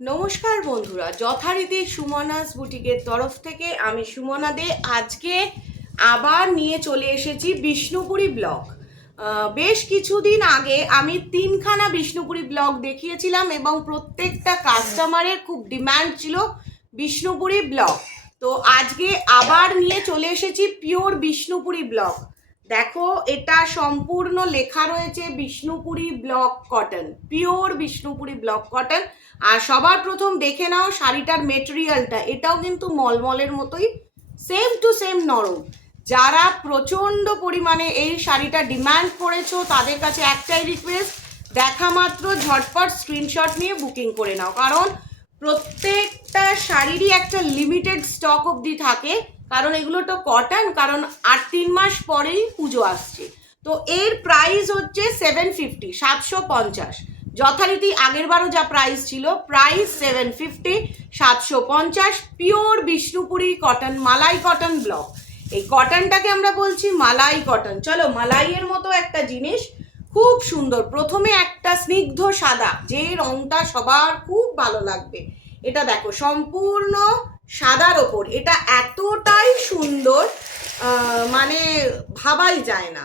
নমস্কার বন্ধুরা, যথারীতি সুমনাস বুটিকের তরফ থেকে আমি সুমনা দে আজকে আবার নিয়ে চলে এসেছি বিষ্ণুপুরি ব্লগ। বেশ কিছুদিন আগে আমি তিনখানা বিষ্ণুপুরি ব্লগ দেখিয়েছিলাম এবং প্রত্যেকটা কাস্টমারের খুব ডিমান্ড ছিল বিষ্ণুপুরি ব্লগ। তো আজকে আবার নিয়ে চলে এসেছি পিওর বিষ্ণুপুরি ব্লগ। দেখো, এটা সম্পূর্ণ লেখা রয়েছে Bishnupuri block cotton, pure Bishnupuri block cotton. আর সবার প্রথম দেখে নাও শাড়িটার মেটেরিয়ালটা, এটাও কিন্তু মলমলের মতোই সেম টু সেম নরম। যারা প্রচণ্ড পরিমাণে এই শাড়িটা ডিমান্ড করেছো তাদের কাছে একটাই রিকোয়েস্ট, দেখা মাত্র ঝটপট স্ক্রিনশট নিয়ে বুকিং করে নাও, কারণ প্রত্যেকটা শাড়িরই একটা লিমিটেড স্টক অবধি থাকে। কারণ এগুলো তো কটন, কারণ আর 3 মাস পরেই পুজো আসছে। তো এর প্রাইস হচ্ছে 750, 750। যথারীতি আগের বারও যা প্রাইস ছিল, প্রাইস 750, 750। পিওর বিষ্ণুপুরি কটন, মালাই কটন ব্লক। এই কটনটাকে আমরা বলছি মালাই কটন। চলো, মালাইয়ের মতো একটা জিনিস, খুব সুন্দর। প্রথমে একটা স্নিগ্ধ সাদা, যে রংটা সবার খুব ভালো লাগবে। এটা দেখো, সম্পূর্ণ সাদার ওপর, এটা এতটাই সুন্দর মানে ভাবাই যায় না।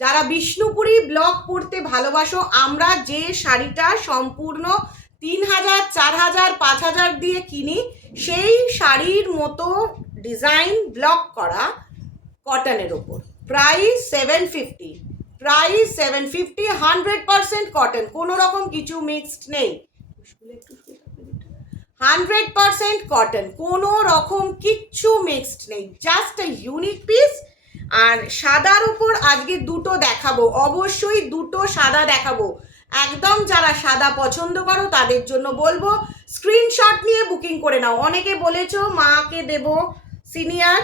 যারা বিষ্ণুপুরি ব্লক পরতে ভালোবাসো, আমরা যে শাড়িটা সম্পূর্ণ 3000, 4000, 5000 দিয়ে কিনি, সেই শাড়ির মতো ডিজাইন ব্লক করা কটনের ওপর। প্রাইস 750, প্রাইস 750, 100% কটন, কোনো রকম কিছু মিক্সড নেই। 100% কটন, কোনো রকম কিচ্ছু মিক্সড নেই, জাস্ট এ ইউনিক পিস। আর সাদার উপর আজকে দুটো দেখাবো, অবশ্যই দুটো সাদা দেখাবো। একদম যারা সাদা পছন্দ করো তাদের জন্য বলবো স্ক্রিনশট নিয়ে বুকিং করে নাও। অনেকে বলেছো মাকে দেব সিনিয়র,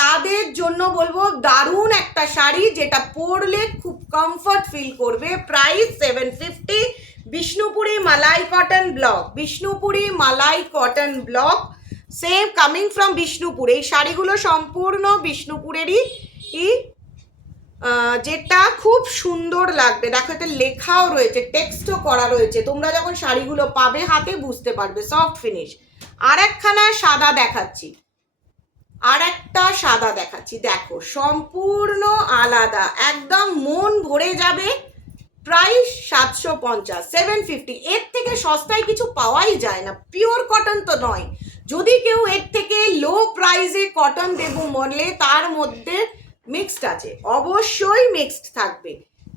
তাদের জন্য বলবো দারুণ একটা শাড়ি, যেটা পরলে খুব কমফর্ট ফিল করবে। Price 750, Bishnupuri malai cotton block, Bishnupuri malai cotton block, same coming from Bishnupur. এই শাড়িগুলো সম্পূর্ণ বিষ্ণুপুরেরই, যেটা খুব সুন্দর লাগবে। দেখো, এটা লেখাও রয়েছে, টেক্সটও করা রয়েছে, তোমরা যখন শাড়িগুলো পাবে হাতে বুঝতে পারবে, সফট ফিনিশ। আর একখানা সাদা দেখাচ্ছি, আর একটা সাদা দেখাচ্ছি, দেখো সম্পূর্ণ আলাদা, একদম মন ভরে যাবে। প্রাইস 750, 750। এর থেকে সস্তায় কিছু পাওয়াই যায় না, পিওর কটন তো নয়। যদি কেউ এর থেকে লো প্রাইসে কটন দেবো বললে, তার মধ্যে মিক্সড আছে, অবশ্যই মিক্সড থাকবে।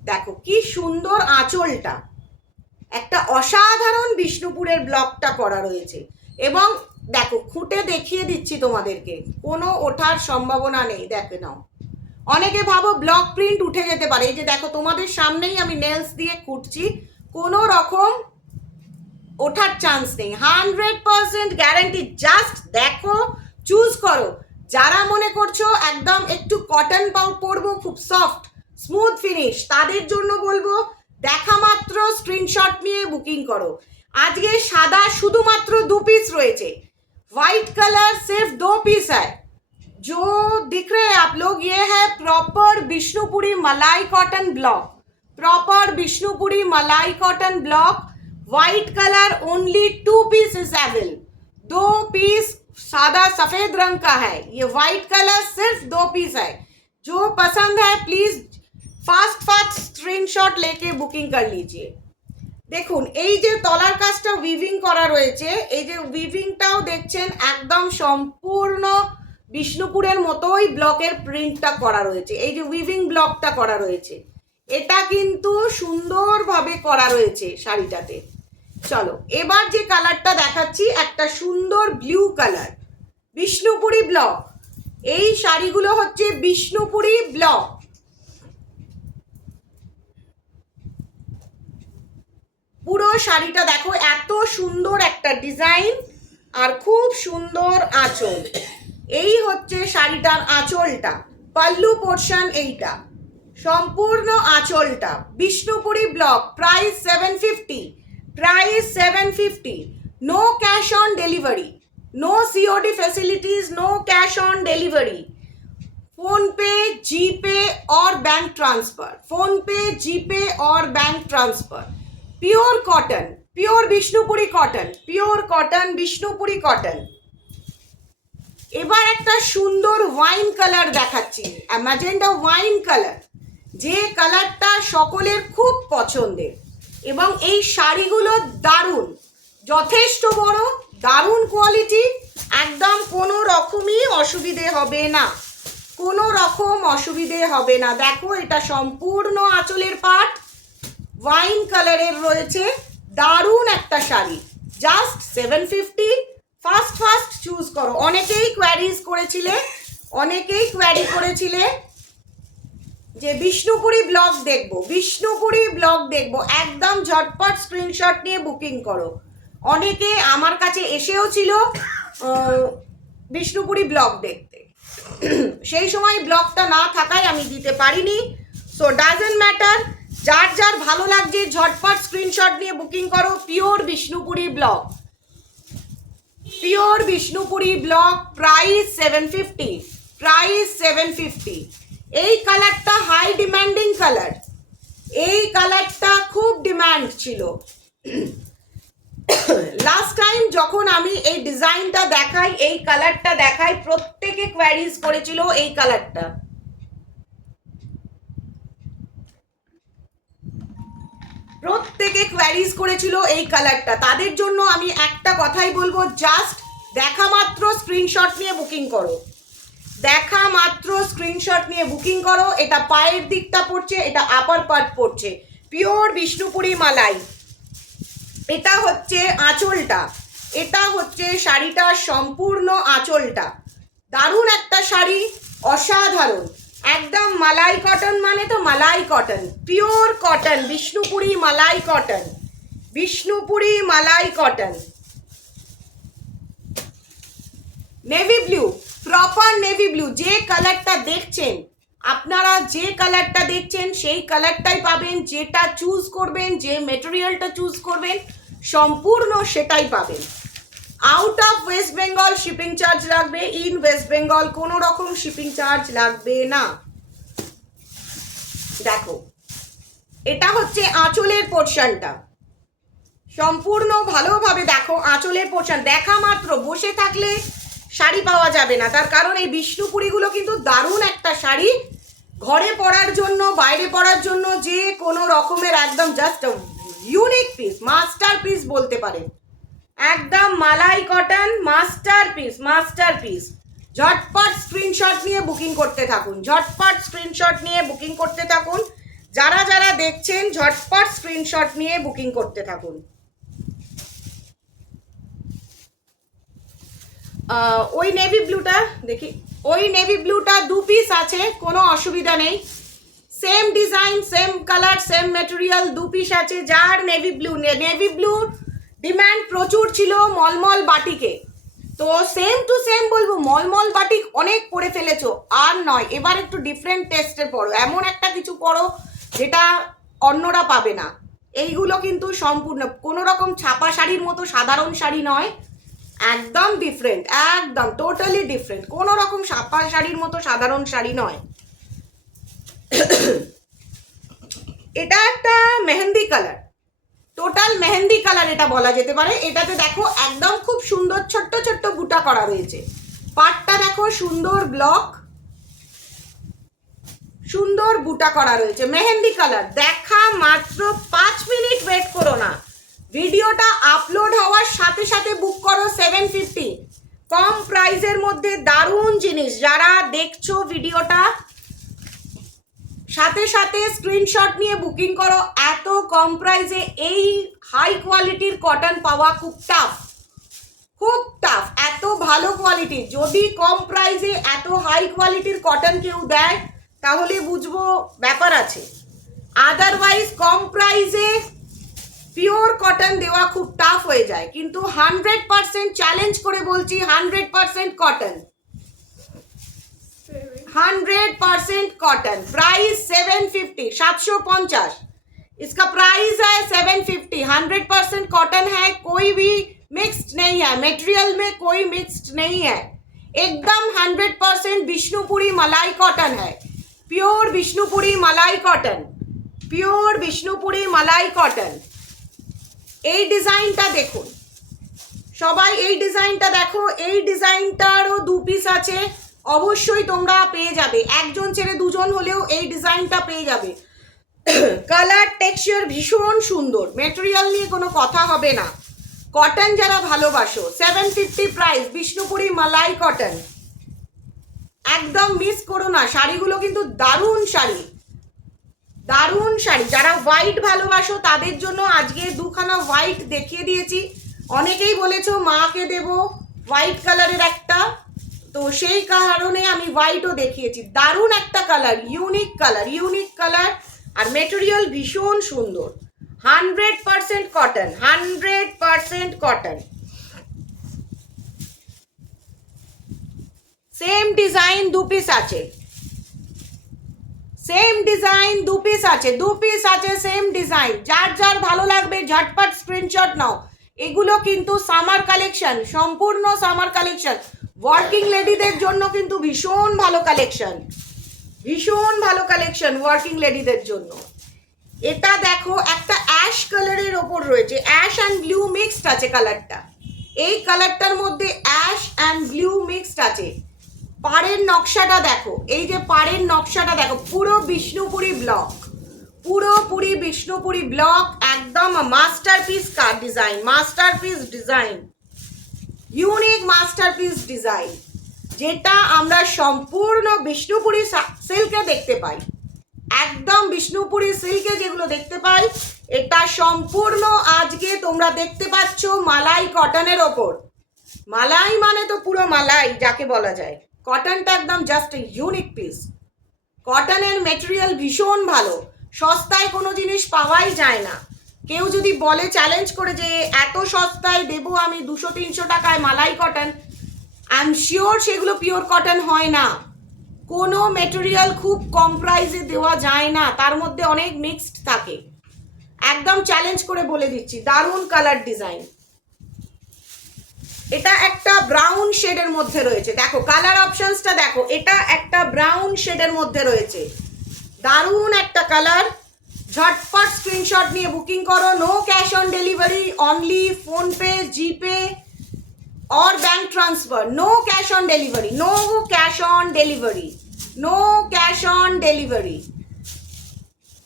দেখো কি সুন্দর আঁচলটা, একটা অসাধারণ বিষ্ণুপুরের ব্লকটা করা রয়েছে। এবং দেখো, খুঁটে দেখিয়ে দিচ্ছি তোমাদেরকে, কোনো ওঠার সম্ভাবনা নেই। দেখে নাও, অনেকে ভাবো ব্লক প্রিন্ট উঠে যেতে পারে, এই যে দেখো তোমাদের সামনেই আমি নেলস দিয়ে খুঁটছি, কোনো রকম ওঠার চান্স নেই, 100% গ্যারান্টি। জাস্ট দেখো, চুজ করো। যারা মনে করছো একদম একটু কটন পরবো, খুব সফট স্মুথ ফিনিশ, তাদের জন্য বলবো দেখা মাত্র স্ক্রিনশট নিয়ে বুকিং করো। আজকে সাদা শুধুমাত্র 2 পিস রয়েছে, व्हाइट कलर सिर्फ 2 पीस है। जो दिख रहे हैं आप लोग, ये है proper Vishnupuri malai cotton block, proper Vishnupuri malai cotton block. White colour only 2 piece is available, 2 piece सादा सफेद रंग का है। ये व्हाइट कलर सिर्फ 2 पीस है। जो पसंद है प्लीज फास्ट फास्ट स्क्रीनशॉट लेके बुकिंग कर लीजिए। দেখুন, এই যে তলার কাজটা উইভিং করা রয়েছে, এই যে উইভিংটাও দেখছেন, একদম সম্পূর্ণ বিষ্ণুপুরের মতোই ব্লকের প্রিন্টটা করা রয়েছে। এই যে উইভিং ব্লকটা করা রয়েছে, এটা কিন্তু সুন্দরভাবে করা রয়েছে শাড়িটাতে। চলো, এবার যে কালারটা দেখাচ্ছি, একটা সুন্দর ব্লু কালার, বিষ্ণুপুরি ব্লক। এই শাড়িগুলো হচ্ছে বিষ্ণুপুরি ব্লক। পুরো শাড়িটা দেখো, এত সুন্দর একটা ডিজাইন আর খুব সুন্দর আঁচল। এই হচ্ছে শাড়িটার আঁচলটা, পাল্লু পোর্শন এইটা, সম্পূর্ণ আঁচলটা Bishnupuri block. Price 750, price 750। No cash on delivery, no COD facilities, no cash on delivery. PhonePe, GPay और bank transfer, PhonePe, GPay और bank transfer. Pure cotton, pure Bishnupuri cotton, pure cotton, Bishnupuri cotton. এবার একটা সুন্দর wine colour দেখাচ্ছি, magenta wine colour, যে কালারটা সকলের খুব পছন্দের। এবং এই শাড়িগুলো দারুণ, যথেষ্ট বড়, দারুণ কোয়ালিটি, একদম কোনো রকমই অসুবিধে হবে না, কোনো রকম অসুবিধে হবে না। দেখো এটা সম্পূর্ণ আঁচলের পাট, ওয়াইন কালারের রয়েছে, দারুণ একটা sari, just 750। First first choose করো। অনেকেই কোয়ারিজ করেছিলে, অনেকেই কোয়ারি করেছিলে যে বিষ্ণুপুরি ব্লগ দেখবো, বিষ্ণুপুরি ব্লগ দেখবো, একদম ঝটপট স্ক্রিনশট নিয়ে বুকিং করো। অনেকে আমার কাছে এসেও ছিল বিষ্ণুপুরি ব্লগ দেখতে, সেই সময় ব্লগটা না থাকায় আমি দিতে পারিনি। সো ডাজন্ট ম্যাটার, যার যার ভালো লাগছে ঝটপট স্ক্রিনশট নিয়ে বুকিং করো। Pure Bishnupuri blog, pure Bishnupuri blog, price 750, price 750। এই কালারটা হাই ডিমান্ডিং কালার, এই কালারটা খুব ডিমান্ড ছিল। লাস্ট টাইম যখন আমি এই ডিজাইনটা দেখাই, এই কালারটা দেখাই, প্রত্যেকে কোয়ারিজ করেছিল এই কালারটা। প্রত্যেকে কোয়ারিজ করেছিল এই কালারটা। তাদের জন্য আমি একটা কথাই বলবো, জাস্ট দেখা মাত্র স্ক্রিনশট নিয়ে বুকিং করো, দেখা মাত্র স্ক্রিনশট নিয়ে বুকিং করো। এটা পায়ের দিকটা পড়ছে, এটা আপার পার্ট পড়ছে, পিওর বিষ্ণুপুরি মালাই। এটা হচ্ছে আঁচলটা, এটা হচ্ছে শাড়িটার সম্পূর্ণ আঁচলটা। দারুণ একটা শাড়ি, অসাধারণ, একদম মালাই কটন, মানে তো malai cotton, pure cotton, Bishnupuri malai cotton, Bishnupuri malai cotton. Navy blue, proper navy blue, যে কালারটা দেখছেন আপনারা, যে কালারটা দেখছেন সেই কালারটাই পাবেন। যেটা চুজ করবেন, যে মেটেরিয়ালটা চুজ করবেন, সম্পূর্ণ সেটাই পাবেন। Out of West Bengal shipping charge লাগবে, ইন ওয়েস্ট বেঙ্গল কোনো রকম শিপিং চার্জ লাগবে না। দেখো এটা হচ্ছে আঁচলের পোর্শনটা, সম্পূর্ণ ভালোভাবে দেখো আঁচলের পোর্শন। দেখা মাত্র, বসে থাকলে শাড়ি পাওয়া যাবে না, তার কারণ এই বিষ্ণুপুরিগুলো কিন্তু দারুণ একটা শাড়ি, ঘরে পরার জন্য, বাইরে পরার জন্য, যে কোনো রকমের একদম just unique piece, masterpiece বলতে পারেন, একদম malai cotton masterpiece, masterpiece. ঝটপট স্ক্রিনশট নিয়ে বুকিং করতে থাকুন, ঝটপট স্ক্রিনশট নিয়ে বুকিং করতে থাকুন। যারা যারা দেখছেন ঝটপট স্ক্রিনশট নিয়ে বুকিং করতে থাকুন। ওই নেভি ব্লুটা দেখি, ওই নেভি ব্লুটা 2 পিস আছে, কোনো অসুবিধা নেই, same design, same colour, same material, 2 piece আছে। যার নেভি ব্লু, নেভি ব্লুর ডিমান্ড প্রচুর ছিল মলমল বাটিকে, তো সেম টু সেম বলবো, মলমল বাটিক অনেক পরে ফেলেছো, আর নয়, এবার একটু ডিফারেন্ট টেস্টের পরো, এমন একটা কিছু পরো যেটা অন্যরা পাবে না। এইগুলো কিন্তু সম্পূর্ণ কোনো রকম ছাপা শাড়ির মতো সাধারণ শাড়ি নয়, একদম ডিফারেন্ট, একদম টোটালি ডিফারেন্ট, কোনো রকম ছাপা শাড়ির মতো সাধারণ শাড়ি নয়। এটা একটা mehndi colour, total mehndi colour এটা বলা যেতে পারে। এটাতে দেখো একদম খুব সুন্দর ছোট্ট ছোট্ট বুটা করা রয়েছে, পাটটা দেখো সুন্দর ব্লক, সুন্দর বুটা করা রয়েছে, মেহেন্দি কালার। দেখা মাত্র 5 মিনিট ওয়েট করো না, ভিডিওটা আপলোড হওয়ার সাথে সাথে বুক করো। 750, কম প্রাইসের মধ্যে দারুণ জিনিস। যারা দেখছো ভিডিওটা, সাথে সাথে স্ক্রিনশট নিয়ে বুকিং করো। এত কম প্রাইসে এই হাই কোয়ালিটির কটন পাওয়া খুব টাফ, খুব টাফ। এত ভালো কোয়ালিটি, যদি কম প্রাইসে এত হাই কোয়ালিটির কটন কেউ দেয় তাহলে বুঝবো ব্যাপার আছে, আদারওয়াইজ কম প্রাইসে পিওর কটন দেওয়া খুব টাফ হয়ে যায়। কিন্তু 100% চ্যালেঞ্জ করে বলছি, 100% कॉटन, 100% कॉटन। प्राइस 750, 750 इसका प्राइस है 750। 100% कॉटन है, कोई भी मिक्स्ड नहीं है, मटेरियल में कोई मिक्स्ड नहीं है, एकदम 100% विष्णुपुरी मलाई कॉटन है, pure Vishnupuri malai cotton, pure Vishnupuri malai cotton. এই ডিজাইনটা দেখুন সবাই, এই ডিজাইনটা দেখো, এই ডিজাইনটারও 2 পিস আছে, অবশ্যই তোমরা পেয়ে যাবে, একজন ছেড়ে দুজন হলেও এই ডিজাইনটা পেয়ে যাবে। কালার টেক্সচার ভীষণ সুন্দর, মেটেরিয়াল নিয়ে কোনো কথা হবে না। কটন যারা ভালোবাসো, 750 প্রাইস, বিষ্ণুপুরি মালাই কটন, একদম মিস করো না। শাড়িগুলো কিন্তু দারুণ শাড়ি, দারুণ শাড়ি। যারা হোয়াইট ভালোবাসো তাদের জন্য আজকে দুখানা হোয়াইট দেখিয়ে দিয়েছি। অনেকেই বলেছো মাকে দেব হোয়াইট কালারের একটা, তো সেই কারণে আমি হোয়াইটও দেখিয়েছি। দারুণ একটা colour, unique colour, unique colour, আর মেটেরিয়াল ভীষণ সুন্দর। 100% cotton, 100% cotton. Same design 2 piece আছে, সেম ডিজাইন 2 পিস আছে, 2 পিস আছে সেম ডিজাইন। যার যার ভালো লাগবে ঝটপট স্ক্রিনশট নাও। এগুলো কিন্তু সামার কালেকশন, সম্পূর্ণ সামার কালেকশন, ওয়ার্কিং লেডিদের জন্য কিন্তু ভীষণ ভালো কালেকশন, ভীষণ ভালো কালেকশন ওয়ার্কিং লেডিদের জন্য। এটা দেখো একটা অ্যাশ কালারের ওপর রয়েছে, অ্যাশ অ্যান্ড ব্লু মিক্সড আছে কালারটা, এই কালারটার মধ্যে অ্যাশ অ্যান্ড ব্লু মিক্সড আছে। পাড়ের নকশাটা দেখো, এই যে পাড়ের নকশাটা দেখো, পুরো বিষ্ণুপুরি ব্লক, পুরোপুরি বিষ্ণুপুরি ব্লক, একদম মাস্টারপিস কার design, masterpiece design, unique masterpiece design, যেটা আমরা সম্পূর্ণ বিষ্ণুপুরি সিল্কে দেখতে পাই, একদম বিষ্ণুপুরি সিল্কে যেগুলো দেখতে পাই, এটা সম্পূর্ণ আজকে তোমরা দেখতে পাচ্ছ মালাই কটনের ওপর। মালাই মানে তো পুরো মালাই যাকে বলা যায়। কটনটা একদম জাস্ট ইউনিক পিস। কটনের মেটেরিয়াল ভীষণ ভালো, সস্তায় কোনো জিনিস পাওয়াই যায় না। কেউ যদি বলে চ্যালেঞ্জ করে যে এত সস্তায় দেবো আমি 200-300 টাকায় মালাই কটন, আই এম শিওর সেগুলো পিওর কটন হয় না। কোনো মেটেরিয়াল খুব কম প্রাইসে দেওয়া যায় না, তার মধ্যে অনেক মিক্সড থাকে। একদম চ্যালেঞ্জ করে বলে দিচ্ছি, দারুণ কালার ডিজাইন। এটা একটা ব্রাউন শেডের মধ্যে রয়েছে, দেখো কালার অপশনসটা দেখো, এটা একটা ব্রাউন শেডের মধ্যে রয়েছে, দারুণ একটা কালার। ঝটপট স্ক্রিনশট নিয়ে বুকিং করো। No cash on delivery, only PhonePe, GPay और bank transfer. No cash on delivery, no cash on delivery, no cash on delivery,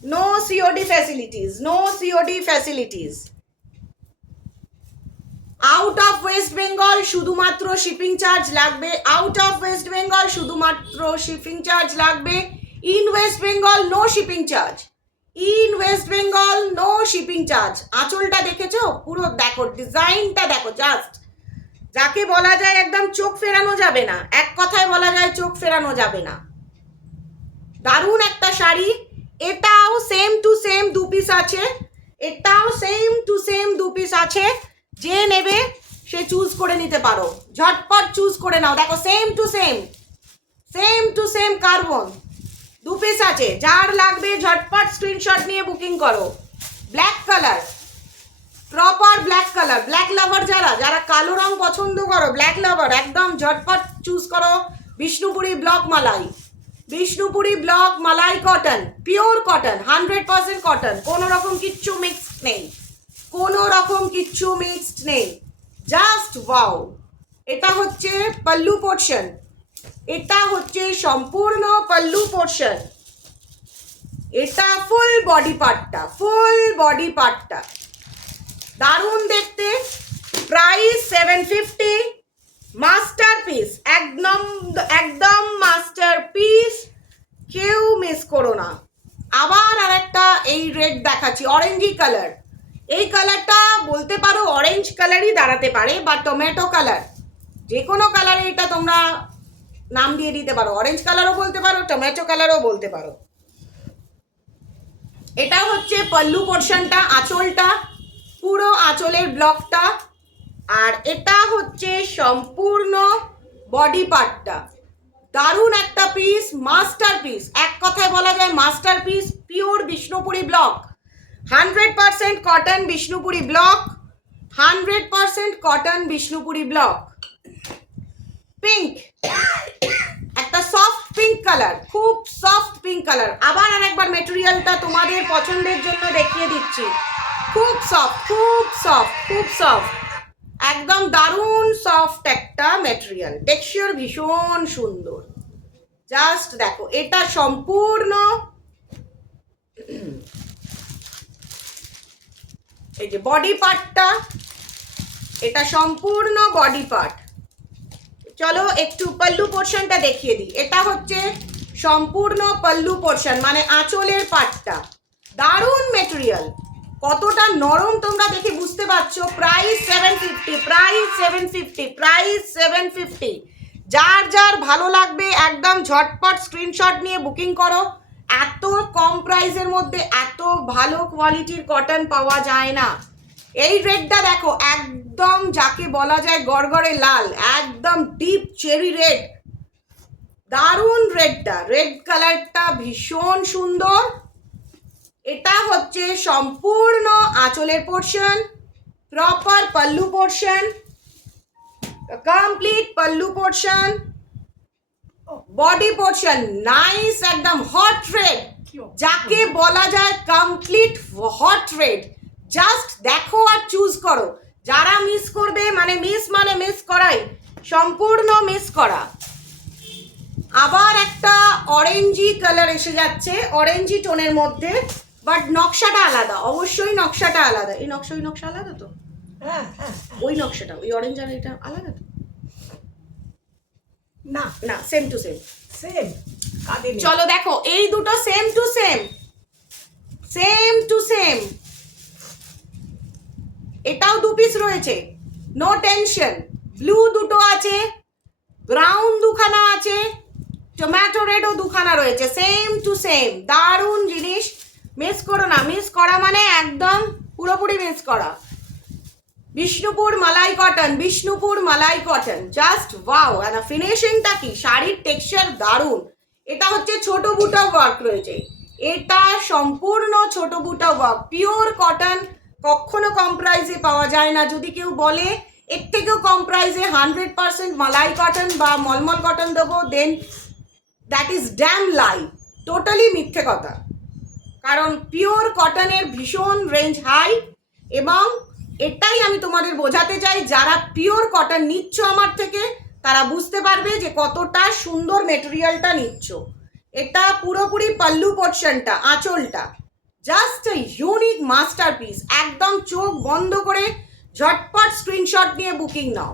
no COD facilities, no COD facilities. Out of West Bengal শুধুমাত্র shipping charge লাগবে, out of West Bengal শুধুমাত্র shipping charge লাগবে, in West Bengal no shipping charge, in West Bengal no shipping charge. আঁচলটা দেখেছো, পুরো দেখো ডিজাইনটা দেখো, জাস্ট যাকে বলা যায় একদম চোখ ফেরানো যাবে না, এক কথায় বলা যায় চোখ ফেরানো যাবে না। দারুণ একটা শাড়ি। এটাও সেম টু সেম 2 পিস আছে, এটাও সেম টু সেম 2 পিস আছে। যে নেবে সে চুজ করে নিতে পারো, ঝটপট চুজ করে নাও। দেখো same to same, same to same carbon 2 piece আছে। যার লাগবে ঝটপট স্ক্রিনশট নিয়ে বুকিং করো। Black colour, proper black colour, black লাভার যারা যারা কালো রং পছন্দ করো, ব্ল্যাক লাভার একদম ঝটপট চুজ করো। বিষ্ণুপুরি ব্লক মালাই, বিষ্ণুপুরি ব্লক মালাই কটন, পিওর কটন, 100% কটন, কোনো রকম কিচ্ছু মিক্সড নেই, কোনো রকম কিচ্ছু মিক্সড নেই, জাস্ট ওয়াও। এটা হচ্ছে পল্লু পোর্শন, এটা হচ্ছে সম্পূর্ণ পল্লু পোর্শন, এটা ফুল বডি পার্টটা, ফুল বডি পার্টটা দারুণ দেখতে। প্রাইস 750, মাস্টারপিস, একদম একদম মাস্টারপিস, কেউ মিস করো না। আবার আরেকটা এই রেড দেখাচ্ছি, অরেঞ্জি কালার। এই কালারটা বলতে পারো অরেঞ্জ কালারই দাঁড়াতে পারে বা টমেটো কালার, যে কোনো কালারে এটা তোমরা নাম দিয়ে দিতে পারো, অরেঞ্জ কালারও বলতে পারো, টমেটো কালারও বলতে পারো। এটা হচ্ছে পল্লু পোর্শনটা, আঁচলটা, পুরো আঁচলের ব্লকটা, আর এটা হচ্ছে সম্পূর্ণ বডি পার্টটা। দারুণ একটা পিস, মাস্টারপিস, এক কথায় বলা যায় masterpiece. Pure Bishnupuri block, 100% cotton Bishnupuri block, 100% cotton Bishnupuri block. Pink, একটা সফট পিঙ্ক কালার, খুব সফট পিঙ্ক কালার। আবার আরেকবার মেটেরিয়ালটা তোমাদের পছন্দের জন্য দেখিয়ে দিচ্ছি, খুব সফট, খুব সফট, খুব সফট, একদম দারুণ সফট একটা ম্যাটেরিয়াল, টেক্সচার ভীষণ সুন্দর। জাস্ট দেখো, এটা সম্পূর্ণ এই যে বডি পার্টটা, এটা সম্পূর্ণ বডি পার্ট। চলো একটু পল্লু পোর্শনটা দেখিয়ে দিই। এটা হচ্ছে সম্পূর্ণ পল্লু পোর্শন, মানে আঁচলের পার্টটা। দারুণ মেটেরিয়াল, কতটা নরম তোমরা দেখে বুঝতে পারছো। Price 750, price 750, price 750। যার যার ভালো লাগবে একদম ঝটপট স্ক্রিনশট নিয়ে বুকিং করো। এত কম প্রাইসের মধ্যে এত ভালো কোয়ালিটির কটন পাওয়া যায় না। এই রেডটা দেখো, একদম যাকে বলা যায় গড়গড়ে লাল, একদম ডিপ চেরি রেড, দারুণ রেডটা, রেড কালারটা ভীষণ সুন্দর। এটা হচ্ছে সম্পূর্ণ আঁচলের portion, proper pallu portion, complete pallu portion, body portion nice, একদম হট রেড, যাকে বলা যায় কমপ্লিট হট রেড। জাস্ট দেখো আর চুজ করো। যারা মিস করবে, মানে মিস করাই, সম্পূর্ণ মিস করা। আবার একটা অরেঞ্জি কালার এসে যাচ্ছে, অরেঞ্জি টোনের মধ্যে, বাট নকশাটা আলাদা, অবশ্যই নকশাটা আলাদা। এই নকশা, ওই নকশা আলাদা তো? ওই নকশাটা, ওই অরেঞ্জ আর এটা আলাদা তো? না না, সেম টু সেম। সেম। চলো দেখো, এই দুটো same to same, same to same. এটাও 2 পিস রয়েছে, নো টেনশন। ব্লু দুটো আছে, ব্রাউন দুখানা আছে, টমেটো রেডও দুখানা রয়েছে, সেম টু সেম। দারুণ জিনিস, মিস করো না। মিস করা মানে একদম পুরোপুরি মিস করা। বিষ্ণুপুর মালাই কটন, বিষ্ণুপুর মালাই কটন, জাস্ট ওয়াও। আর ফিনিশিংটা কি, শাড়ির টেক্সচার দারুণ। এটা হচ্ছে ছোট বুটা ওয়ার্ক রয়েছে, এটা সম্পূর্ণ ছোট বুটা ওয়ার্ক, পিওর কটন। কখনো কম প্রাইসে পাওয়া যায় না। যদি কেউ বলে এর থেকেও কম প্রাইসে 100% মালাই কটন বা মলমল কটন দেবো, then that is damn lie, totally মিথ্যে কথা। কারণ পিওর কটনের ভীষণ রেঞ্জ হাই, এবং এটাই আমি তোমাদের বোঝাতে চাই, যারা পিওর কটন নিচ্ছ আমার থেকে, তারা বুঝতে পারবে যে কতটা সুন্দর মেটেরিয়ালটা নিচ্ছ। এটা পুরোপুরি পল্লু পোর্শনটা, আঁচলটা জাস্ট ইউনিক মাস্টারপিস। একদম চোখ বন্ধ করে ঝটপট স্ক্রিনশট নিয়ে বুকিং নাও।